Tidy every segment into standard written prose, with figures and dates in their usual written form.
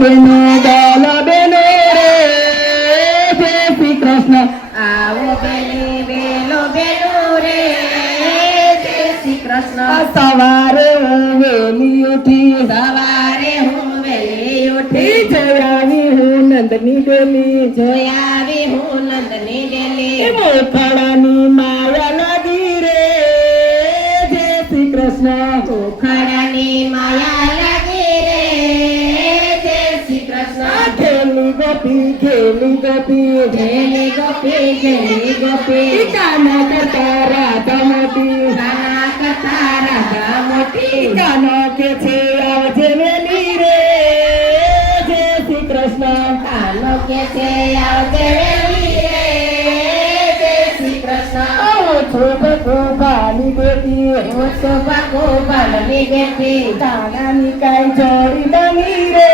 બેનો બોલો બેનો રે જય શ્રી કૃષ્ણ આવો બેની બેલો બેનો રે જય શ્રી કૃષ્ણ સવારે હું વેલી ઉઠી સવારે હું વહેલી ઉઠી જોયાવી હું નંદની ડેલી જોયાવી હું નંદની ડેલી મોખડાની માયા લાગી રે જય શ્રી કૃષ્ણ ખોખડાની માયા લાગી રે જય શ્રી કૃષ્ણ ખેલી ગોપી ઘેલી ગોપી કાના કરતા રાધા મોટી નાના કથા રાધા મોટી કાનો કે છે આવજે વેલી રે જય શ્રી કૃષ્ણ કાનો કે છે આવજે વેલી રે જય શ્રી કૃષ્ણ છોભાની બેટી હું તો પાકો બાલની બેટી કાનાની કાઈ જોડી બની રે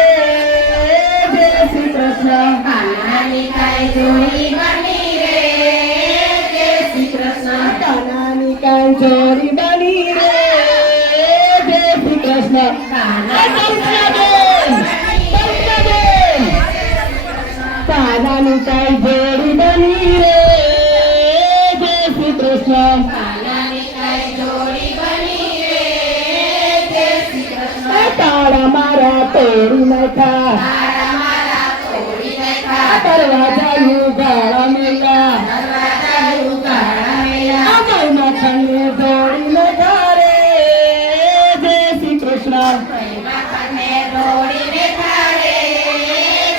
જય શ્રી કૃષ્ણ કાનાની કાઈ જોડી બની રે જય શ્રી કૃષ્ણ કાનાની કાઈ જોડી બની રે જય શ્રી કૃષ્ણ કાનાની કાઈ જોડી બની રે જય શ્રી કૃષ્ણ કાનાની કાઈ જોડી બની રે જય શ્રી કૃષ્ણ તારા મારા તોડી નાખા તારા મારા તોડી નાખ્યા દરવાજાનું ગાળા મેલા દરવાજાનું ગાળા મેલા અમરમાં ખંડે દોડીને ઘરે જય શ્રી કૃષ્ણ માખણને દોડીને ખાડે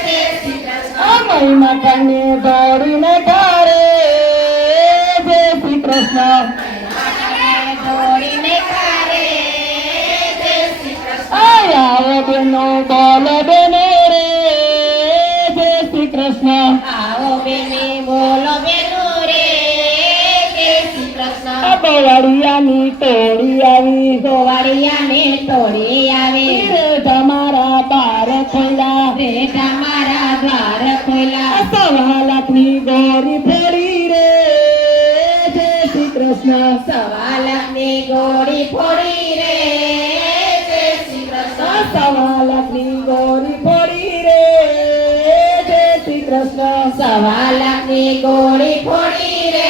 જય શ્રી કૃષ્ણ અમરમાં ખંડે દોડીને ઘરે જય શ્રી કૃષ્ણ માખણને દોડીને ખાડે જય શ્રી કૃષ્ણ આવો બેનો બોલો બેનો રે જય શ્રી કૃષ્ણ આવો બેની બોલો બેનો રે જય શ્રી કૃષ્ણ બવાડિયાની ટોળી આવી ગોવાળિયાને તોડી આવી રે તમારા બાર ખોલા રે તમારા દ્વાર ખોલા સવા લાખની ગોરી ફેરી રે જય શ્રી કૃષ્ણ સવા લાખની ગોળી ફોડી રે જય શ્રી કૃષ્ણ સવા લાખની ગોરી ફોડી રે જય શ્રી કૃષ્ણ સવા લાખની ગોળી ફોડી રે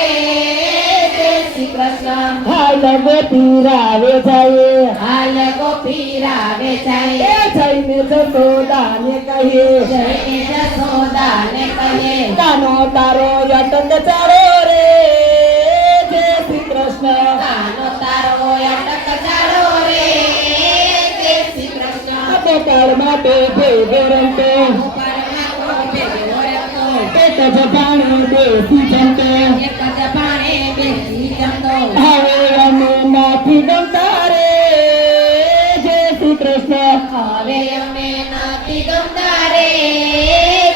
જય શ્રી કૃષ્ણ હાલ ગોપી રાવે જાય હાલ ગોપી રાવે જાય એ જઈને જસોદાને કહે જઈને જસોદાને કહે કાનો તારો અટક ચારો રે જય શ્રી કૃષ્ણ કાનો તારો અટક ચાલો રે જય શ્રી કૃષ્ણ ગોપાળ માટે ભેગો રમતો ઉપરમાં કોપે ઓરતો એક જ પાણી બેસી જમતો એક જ પાણે બેસી જમતો હવે અમે નથી ગમતા રે જય શ્રી કૃષ્ણ હવે અમે નથી ગમતા રે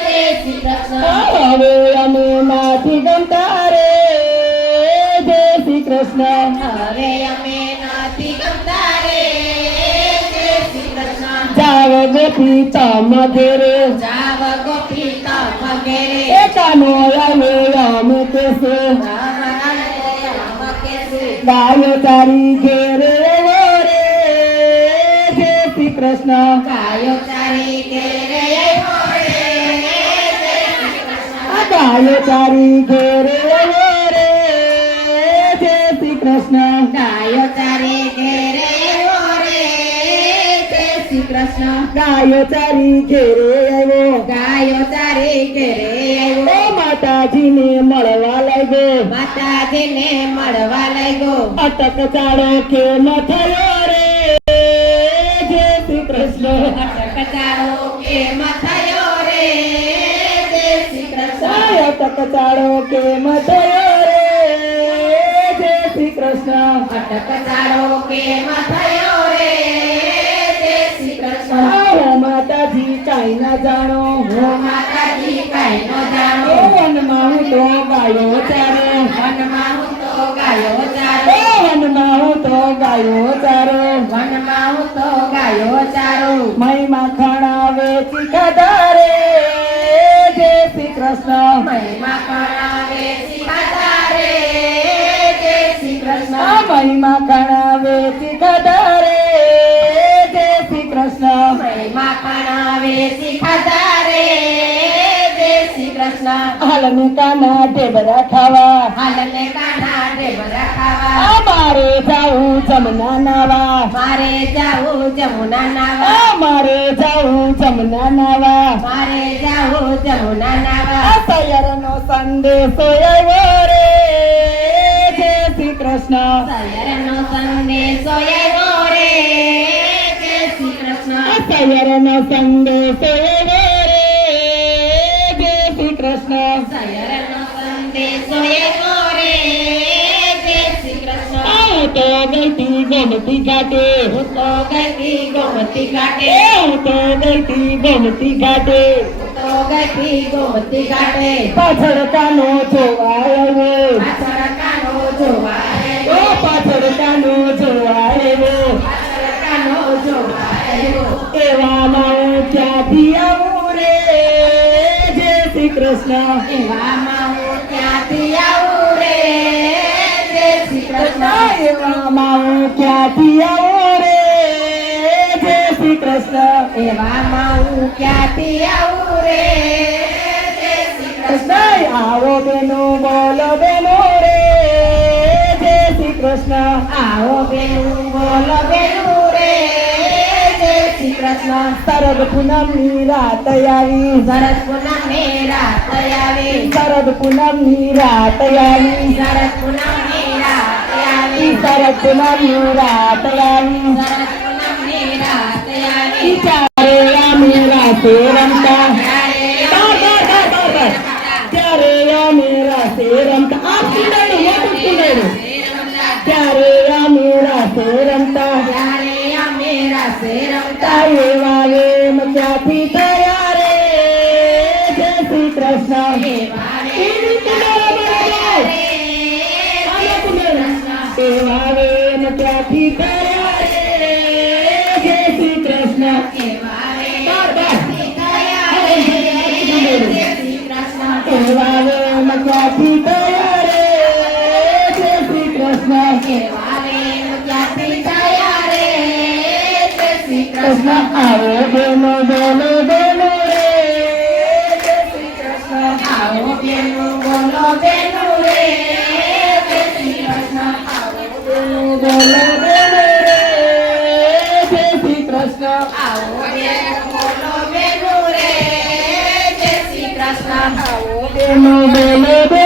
જય શ્રી કૃષ્ણ હવે અમે નથી ગમતા રે જય શ્રી કૃષ્ણ હવે અમે નથી ગમતા રે જય શ્રી કૃષ્ણ જાવ ગોપી તમ ઘેરે જાવ ગોપી તમ ઘેરે એ કાનો અમે અમે કેસે ગાયો તારી ઘેરે રે જય શ્રી કૃષ્ણ ગાયો તારી ઘેરે આવ્યો રે જય શ્રી કૃષ્ણ ગાયો તારી ઘેરે રે જય શ્રી કૃષ્ણ ગાયો તારી ઘેરે આવ્યો રે જય શ્રી કૃષ્ણ ગાયો તારી ઘેરે આવ્યો ગાયો તારી ઘેરે આવ્યો ઓ માતાજીને મળવા લાગ્યો માતાજીને મળવા લાગ્યો અટક ચાડો કેમ થયો રે જય શ્રી કૃષ્ણ અટક ચાળો કેમ થયો રે જય શ્રી કૃષ્ણ અટક ચાડો કેમ થયો રે જય શ્રી કૃષ્ણ અટક ચાળો કેમ થયો રે જય શ્રી કૃષ્ણ આવો માતાજી કાંઈ ના જાણો હો માતાજી કાંઈ ન એ જાણો વનમાં હું તો ગાયો ચારે વનમાં હું તો ગાયો એ ચારો વનમાં હું તો ગાયો ચારે વનમાં હું તો ગાયો ચારો મહિમા ખણાવે ચીખાધા રે જય શ્રી કૃષ્ણ મહિમા કરાવે શીખાતા રે જય શ્રી કૃષ્ણ મહિમા ખણાવે ચીખાધા રે જય શ્રી કૃષ્ણ મહિમા કરાવે દેશી ખાધા રે જય શ્રી કૃષ્ણ હાલ ને કાના ઢેબરા ખાવા હાલ ને કાના ઢેબરા ખાવા અમારે જાવું જમના નાવા મારે જાવું જમુના નાવા અમારે જાવું જમના નાવા મારે જાવું જમુના નાવા સૈયરનો સંદેશો આવ્યો રે જય શ્રી કૃષ્ણ સૈયરનો સંદેશો આવ્યો રે જય શ્રી કૃષ્ણ સૈયરનો સંદેશો આવ્યો રે જય શ્રી કૃષ્ણ સૈયરનો સંદેશો આવ્યો રે જય શ્રી કૃષ્ણ હું તો ગઈતી ગોમતી ઘાટે હું તો ગઈ ગોમતી ઘાટે હું તો ગઈતી ગોમતી ઘાટે તો ગઈ ગોમતી ઘાટે પાછળ કાનો જોવા આવ્યો પાછળ કાનો જોવા ઓ પાછળ કાનો જોવા આવ્યો પાછળ કાનો જોવા આવ્યો એવામાં હું ક્યાંથી આવું રે જય શ્રી કૃષ્ણ એવામાં હું ક્યાંથી આવું રે જય શ્રી કૃષ્ણ એવામાં હું ક્યાંથી આવું રે જય શ્રી કૃષ્ણ એવામાં હું ક્યાંથી આવું રે જય શ્રી કૃષ્ણ કૃષ્ણ આવો બેનો બોલો બેનો રે જય શ્રી કૃષ્ણ આવો બેનું બોલો બેનું રે જય શ્રી કૃષ્ણ શરદ પૂનમની રાત આવી શરદ પૂનમે રાત આવી શરદ પૂનમની રાત આવી શરદ પૂનમે રાત આવી શરદ પૂનમની રાત આવી શરદ પૂનમે રાત આવી ત્યારે અમે રાતે રમતા ત્યારે અમે રાતે રમતા આ કુંડાળું મોટું કુંડાળું ત્યારે અમે રાતે રમતા ત્યારે અમે રાસે રમતા તારે વારે ક્યાંથી તૈયાર રે જય શ્રી કૃષ્ણ એવી કુંડાળા બરાબર એ વારે ક્યાંથી તૈયાર રે જય શ્રી કૃષ્ણ વારે ક્યાંથી તૈયાર રે જય શ્રી કૃષ્ણ કૃષ્ણ આવો બેનો બોલો બેનો રે જય શ્રી કૃષ્ણ આવો બેનું બોલો બેનું રે જય શ્રી કૃષ્ણ બેનો બોલો બેનો રે જય શ્રી કૃષ્ણ આવો બેનું બોલો બેનું રે જય શ્રી કૃષ્ણ બેનો બોલો બેનો